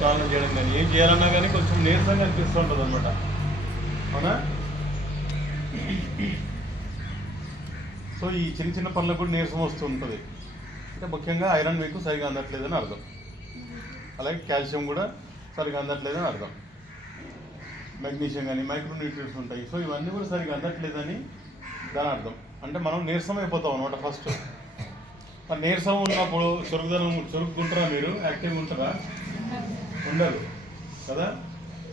స్నానం చేయడం కానీ ఏం చేయాలన్నా కానీ కొంచెం నీరసంగా అనిపిస్తూ ఉంటుంది అనమాట. అవునా? సో ఈ చిన్న చిన్న పనులకు కూడా నీరసం వస్తూ ఉంటుంది. అంటే ముఖ్యంగా ఐరన్ మీకు సరిగా అందట్లేదని అర్థం. అలాగే కాల్షియం కూడా సరిగా అందట్లేదని అర్థం. మెగ్నీషియం కానీ మైక్రోన్యూట్రియన్స్ ఉంటాయి. సో ఇవన్నీ కూడా సరిగా అందట్లేదని దాని అర్థం. అంటే మనం నీరసం అయిపోతాం అనమాట ఫస్ట్. మరి నీరసం ఉన్నప్పుడు చురుకుంటారా? మీరు యాక్టివ్గా ఉంటారా? ఉండరు కదా.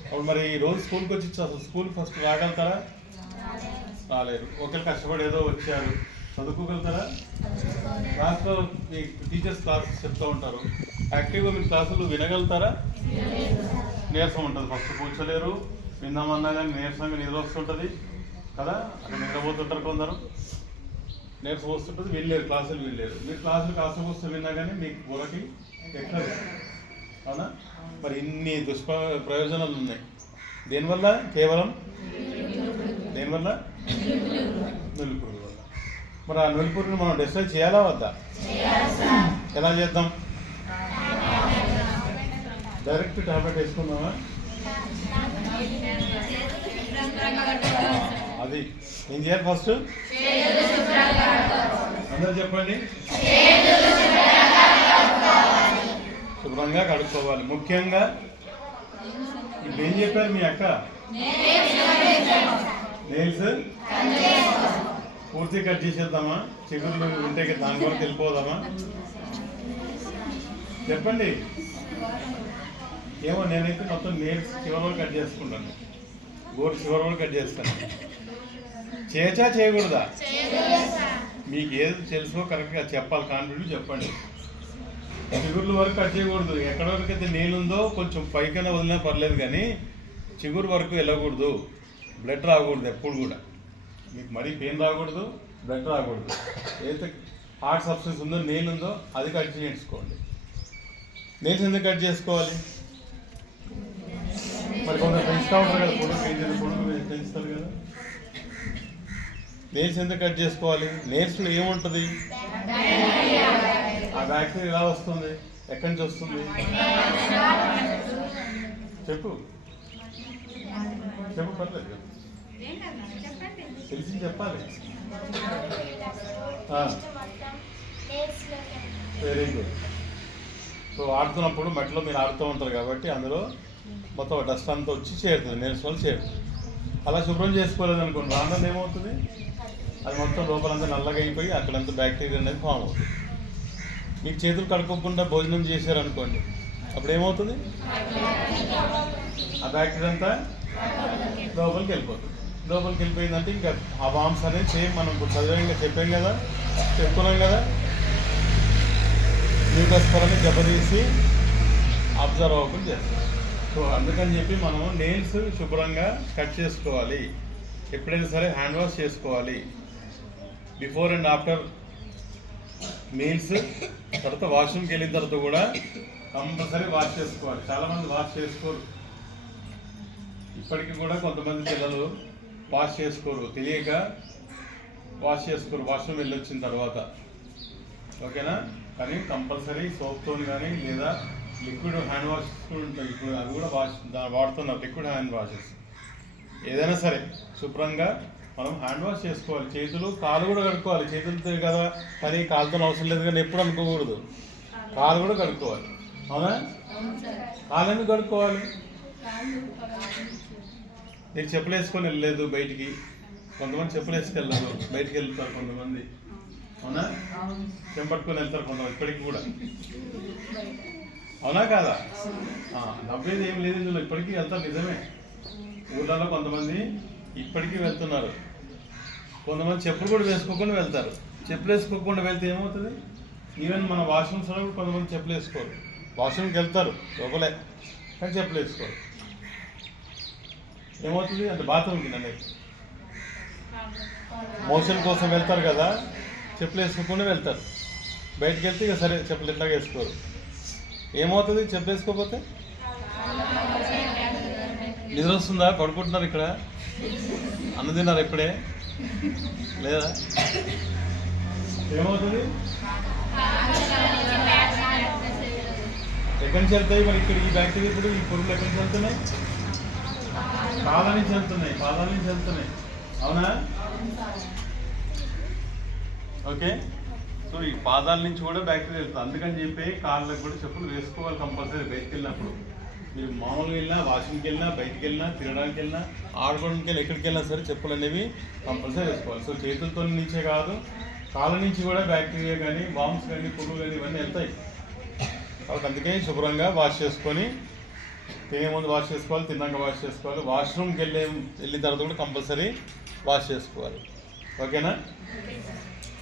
అప్పుడు మరి రోజు స్కూల్కి వచ్చి అసలు స్కూల్ ఫస్ట్ రాగలుగుతారా? రాలేరు. ఒకరు కష్టపడి ఏదో వచ్చారు, చదువుకోగలుగుతారా? క్లాస్లో మీ టీచర్స్ క్లాసెస్ చెప్తూ ఉంటారు, యాక్టివ్గా మీ క్లాసులు వినగలుగుతారా? నీరసం ఉంటుంది. ఫస్ట్ కూర్చోలేరు, విందామన్నా కానీ నీరసంగా నిద్ర వస్తుంటుంది కదా. అక్కడ నిద్రపోతుంటారు కొందరు, నీరసం వస్తుంటుంది, వెళ్ళలేరు, క్లాసులు వెళ్ళలేరు. మీరు క్లాసులు కాస్త వస్తూ విన్నా కానీ మీకు బుర్రకి ఎక్కదు. అవునా? మరి ఇన్ని ప్రయోజనాలు ఉన్నాయి. దేనివల్ల? కేవలం దేనివల్ల? నులిపురుగు వల్ల. మరి ఆ నులిపురుగుని మనం డిస్ట్రాయ్ చేయాలా వద్దా? ఎలా చేద్దాం? డైరెక్ట్ టాబ్లెట్ వేసుకుందామా? అది ఏం చేయాలి ఫస్ట్? అందరూ చెప్పండి. శుభ్రంగా కడుక్కోవాలి. ముఖ్యంగా ఇప్పుడు ఏం చెప్పారు మీ అక్క? నెయిల్స్ పూర్తిగా కట్ చేసేద్దామా? చిగుర్లు ఉంటే దాని వరకు వెళ్ళిపోదామా? చెప్పండి. ఏమో నేనైతే మొత్తం నెయిల్స్ చివరి వరకు కట్ చేసుకుంటాను, గోరు చివరి వరకు కట్ చేస్తాను. చేయచ్చా చేయకూడదా? మీకు ఏది తెలుసో కరెక్ట్గా చెప్పాలి, కాన్ఫిడెంట్ చెప్పండి. చిగుర్ల వరకు కట్ చేయకూడదు. ఎక్కడ వరకు అయితే నీళ్ళుందో కొంచెం పైకైనా వదిలినా పర్లేదు, కానీ చిగురు వరకు వెళ్ళకూడదు. బ్లడ్ రాకూడదు ఎప్పుడు కూడా. మీకు మరీ పెయిన్ రాకూడదు, బ్లడ్ రాకూడదు. ఏదైతే హార్ట్ సబ్స్టెన్స్ ఉందో, నీళ్ళు ఉందో అది కట్ చేసుకోండి. నీల్స్ ఎందుకు కట్ చేసుకోవాలి? మరి కొంత పెంచుతూ ఉంటారు కదా, పొడుగు పెంచుతారు కదా. నీల్స్ ఎందుకు కట్ చేసుకోవాలి? నీల్స్లో ఏముంటుంది? ఆ బ్యాక్టీరియా ఎలా వస్తుంది? ఎక్కడి నుంచి వస్తుంది? చెప్పు చెప్పు పర్లేదు, తెలిసి చెప్పాలి. Very good. సో ఆడుతున్నప్పుడు మట్టిలో మీరు ఆడుతూ ఉంటారు కాబట్టి అందులో మొత్తం డస్ట్ అంతా వచ్చి చేరుతుంది, నీల్స్ వల్ల చేరుతుంది. అలా శుభ్రం చేసుకోలేదు అనుకోండి, రాండం ఏమవుతుంది? అది మొత్తం లోపలంతా నల్లగా అయిపోయి అక్కడంతా బ్యాక్టీరియా అనేది ఫామ్ అవుతుంది. మీకు చేతులు కడుక్కోకుండా భోజనం చేశారనుకోండి, అప్పుడు ఏమవుతుంది? ఆ బ్యాక్టీరియా అంతా లోపలికి వెళ్ళిపోతుంది. లోపలికి వెళ్ళిపోయిందంటే ఇంకా ఆ వామ్స్ అనేది సేమ్ మనం చదివాం, చెప్పాం కదా, చెప్పుకున్నాం కదా, మ్యూకస్ పొరని దెబ్బతీసి అబ్జర్వ్ అవ్వకుండా చేస్తాం. సో అందుకని చెప్పి మనం నెయిల్స్ శుభ్రంగా కట్ చేసుకోవాలి. ఎప్పుడైనా సరే హ్యాండ్ వాష్ చేసుకోవాలి. బిఫోర్ అండ్ ఆఫ్టర్ మీల్స్, తర్వాత వాష్రూమ్కి వెళ్ళిన తర్వాత కూడా కంపల్సరీ వాష్ చేసుకోవాలి. చాలామంది వాష్ చేసుకోరు. ఇప్పటికీ కూడా కొంతమంది పిల్లలు వాష్ చేసుకోరు, తెలియక వాష్ చేసుకోరు వాష్రూమ్ వెళ్ళొచ్చిన తర్వాత. ఓకేనా? కానీ కంపల్సరీ సోప్తో కానీ లేదా లిక్విడ్ హ్యాండ్ వాష్ కూడా ఉంటాయి. ఇప్పుడు అవి కూడా వాడుతున్నారు, లిక్విడ్ హ్యాండ్ వాషెస్. ఏదైనా సరే శుభ్రంగా మనం హ్యాండ్ వాష్ చేసుకోవాలి. చేతులు కాళ్ళు కూడా కడుక్కోవాలి. చేతులతో కదా, కానీ కాళ్ళతో అవసరం లేదు కానీ ఎప్పుడు అనుకోకూడదు, కాళ్ళు కూడా కడుక్కోవాలి. అవునా? కాళ్ళు ఎందుకు కడుక్కోవాలి? నీకు చెప్పులు వేసుకొని వెళ్ళలేదు బయటికి, కొంతమంది చెప్పులు వేసుకెళ్ళారు, బయటికి వెళ్తారు కొంతమంది. అవునా? చెంపట్టుకొని వెళ్తారు కొంతమంది ఇప్పటికి కూడా. అవునా కాదా? నవ్వేది ఏం లేదు ఇందులో, ఇప్పటికీ వెళ్తారు. నిజమే, ఊళ్ళలో కొంతమంది ఇప్పటికీ వెళ్తున్నారు. కొంతమంది చెప్పులు కూడా వేసుకోకుండా వెళ్తారు. చెప్పులు వేసుకోకుండా వెళ్తే ఏమవుతుంది? ఈవెన్ మన వాష్రూమ్స్లో కూడా కొంతమంది చెప్పులు వేసుకోరు. వాష్రూమ్కి వెళ్తారు లోపలే, కానీ చెప్పులు వేసుకోరు. ఏమవుతుంది అంటే బాత్రూమ్కి అనేది మోషన్ కోసం వెళ్తారు కదా, చెప్పులు వేసుకోకుండా వెళ్తారు. బయటకు వెళ్తే ఇక సరే చెప్పులు ఎట్లాగా వేసుకోరు. ఏమవుతుంది చెప్పు వేసుకోకపోతే? నిద్ర వస్తుందా? పడుకుంటున్నారు ఇక్కడ? అన్న తిన్నారు ఇప్పుడే లేదా? ఏమవుతుంది? ఎక్కడి నుంచి వెళ్తాయి మరి ఇక్కడ ఈ బ్యాక్టీరియా ఇప్పుడు ఈ పురుగులు ఎక్కడి నుంచి వెళ్తున్నాయి? పాదాల నుంచి వెళ్తున్నాయి, పాదాల నుంచి వెళ్తున్నాయి. అవునా? ఓకే. సో ఈ పాదాల నుంచి కూడా బ్యాక్టీరియా వెళ్తుంది. అందుకని చెప్పి కాళ్ళకు కూడా చెప్పులు వేసుకోవాలి కంపల్సరీ బయటికి వెళ్ళినప్పుడు. మీరు మామూలుగా వెళ్ళినా, వాషింగ్కి వెళ్ళినా, బయటికి వెళ్ళినా, తినడానికి వెళ్ళినా, ఆడుకోవడానికి వెళ్ళి ఎక్కడికి వెళ్ళినా సరే చెప్పులు అనేవి కంపల్సరీ వేసుకోవాలి. సో చేతులతో నుంచే కాదు, కాళ్ళ నుంచి కూడా బ్యాక్టీరియా కానీ, బాంబ్స్ కానీ, పురుగులు కానీ ఇవన్నీ వెళ్తాయి. కాబట్టి అందుకే శుభ్రంగా వాష్ చేసుకొని, తినే ముందు వాష్ చేసుకోవాలి, తిన్నాక వాష్ చేసుకోవాలి, వాష్రూమ్కి వెళ్ళిన తర్వాత కూడా కంపల్సరీ వాష్ చేసుకోవాలి. ఓకేనా?